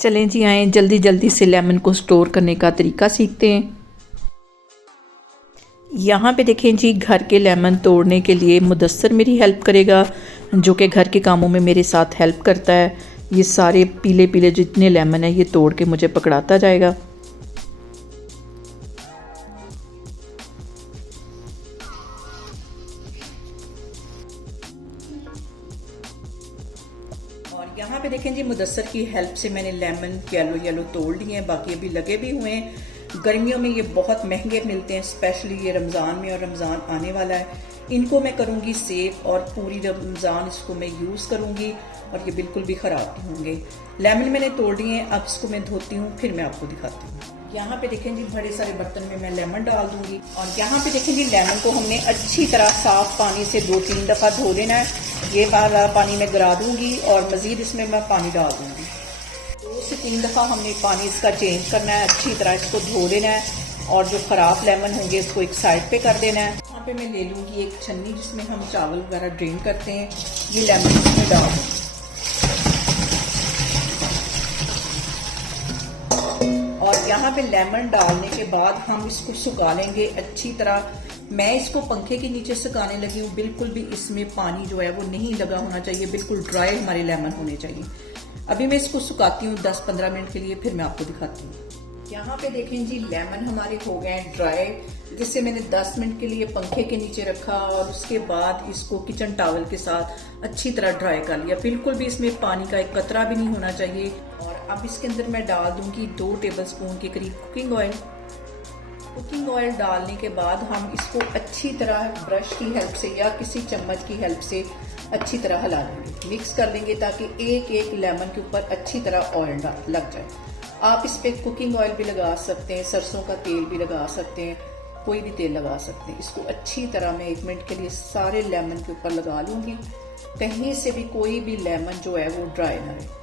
चलें जी, आएँ जल्दी जल्दी से लेमन को स्टोर करने का तरीका सीखते हैं। यहाँ पे देखें जी, घर के लेमन तोड़ने के लिए मुदस्सर मेरी हेल्प करेगा, जो कि घर के कामों में मेरे साथ हेल्प करता है। ये सारे पीले पीले जितने लेमन है ये तोड़ के मुझे पकड़ाता जाएगा। और यहाँ पे देखें जी, मुदस्सर की हेल्प से मैंने लेमन येलो येलो तोड़ लिए हैं, बाकी अभी लगे भी हुए हैं। गर्मियों में ये बहुत महंगे मिलते हैं, स्पेशली ये रमज़ान में, और रमज़ान आने वाला है। इनको मैं करूँगी सेव और पूरी रमज़ान इसको मैं यूज़ करूँगी और ये बिल्कुल भी ख़राब नहीं होंगे। लेमन मैंने तोड़ लिए हैं, अब इसको मैं धोती हूँ, फिर मैं आपको दिखाती हूँ। यहाँ पे देखें जी, बड़े सारे बर्तन में मैं लेमन डाल दूंगी। और यहाँ पे देखें जी, लेमन को हमने अच्छी तरह साफ पानी से 2-3 दफ़ा धो लेना है। ये वाला पानी मैं गिरा दूंगी और मज़ीद इसमें मैं पानी डाल दूंगी। 2 से 3 दफ़ा हमने पानी इसका चेंज करना है, अच्छी तरह इसको धो लेना है और जो ख़राब लेमन होंगे इसको एक साइड पे कर देना है। यहाँ पे मैं ले लूँगी एक छन्नी जिसमें हम चावल वगैरह ड्रेन करते हैं। ये लेमन इसमें डाल दूँगी और यहाँ पे लेमन डालने के बाद हम इसको सुखा लेंगे अच्छी तरह। मैं इसको पंखे के नीचे सुखाने लगी हूँ, बिल्कुल भी इसमें पानी जो है वो नहीं लगा होना चाहिए, बिल्कुल ड्राई हमारे लेमन होने चाहिए। अभी मैं इसको सुखाती हूँ 10-15 मिनट के लिए, फिर मैं आपको दिखाती हूँ। यहाँ पे देखें जी, लेमन हमारे हो गए हैं ड्राई, जिससे मैंने 10 मिनट के लिए पंखे के नीचे रखा और उसके बाद इसको किचन टॉवल के साथ अच्छी तरह ड्राई कर लिया। बिल्कुल भी इसमें पानी का एक कतरा भी नहीं होना चाहिए। और अब इसके अंदर मैं डाल दूंगी 2 टेबलस्पून के करीब कुकिंग ऑयल। कुकिंग ऑयल डालने के बाद हम इसको अच्छी तरह ब्रश की हेल्प से या किसी चम्मच की हेल्प से अच्छी तरह हिला लेंगे, मिक्स कर देंगे, ताकि एक एक लेमन के ऊपर अच्छी तरह ऑयल लग जाए। आप इस पे कुकिंग ऑयल भी लगा सकते हैं, सरसों का तेल भी लगा सकते हैं, कोई भी तेल लगा सकते हैं। इसको अच्छी तरह मैं 1 मिनट के लिए सारे लेमन के ऊपर लगा लूँगी, कहीं से भी कोई भी लेमन जो है वो ड्राई ना रहे।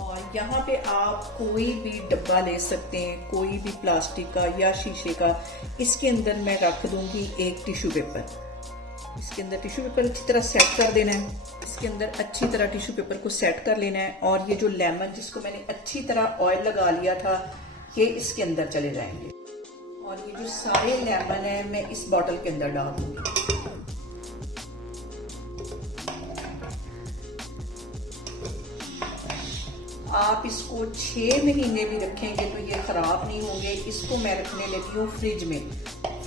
और यहाँ पे आप कोई भी डब्बा ले सकते हैं, कोई भी प्लास्टिक का या शीशे का। इसके अंदर मैं रख दूंगी एक टिश्यू पेपर। इसके अंदर टिश्यू पेपर अच्छी तरह सेट कर देना है। इसके अंदर अच्छी तरह टिश्यू पेपर को सेट कर लेना है और ये जो लेमन जिसको मैंने अच्छी तरह ऑयल लगा लिया था, ये इसके अंदर चले जाएंगे। और ये जो सारे लेमन है मैं इस बॉटल के अंदर डाल दूंगी। आप इसको 6 महीने भी रखेंगे तो ये खराब नहीं होंगे। इसको मैं रखने लगी हूँ फ्रिज में,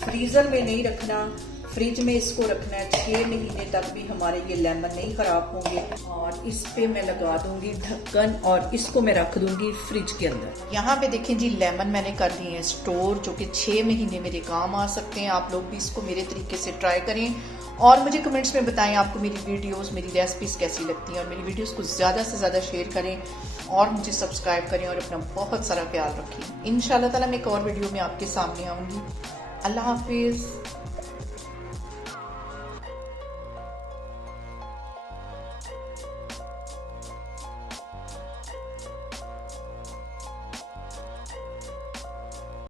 फ्रीजर में नहीं रखना, फ्रिज में इसको रखना है। 6 महीने तक भी हमारे ये लेमन नहीं खराब होंगे। और इस पे मैं लगा दूंगी ढक्कन और इसको मैं रख दूंगी फ्रिज के अंदर। यहाँ पे देखें जी, लेमन मैंने कर दिए हैं स्टोर, जो कि 6 महीने मेरे काम आ सकते हैं। आप लोग भी इसको मेरे तरीके से ट्राई करें और मुझे कमेंट्स में बताएं आपको मेरी वीडियोस, मेरी रेसिपीज़ कैसी लगती हैं। और मेरी वीडियोस को ज़्यादा से ज़्यादा शेयर करें और मुझे सब्सक्राइब करें और अपना बहुत सारा ख्याल रखें। इंशाल्लाह ताला मैं एक और वीडियो में आपके सामने आऊँगी। अल्लाह हाफिज़।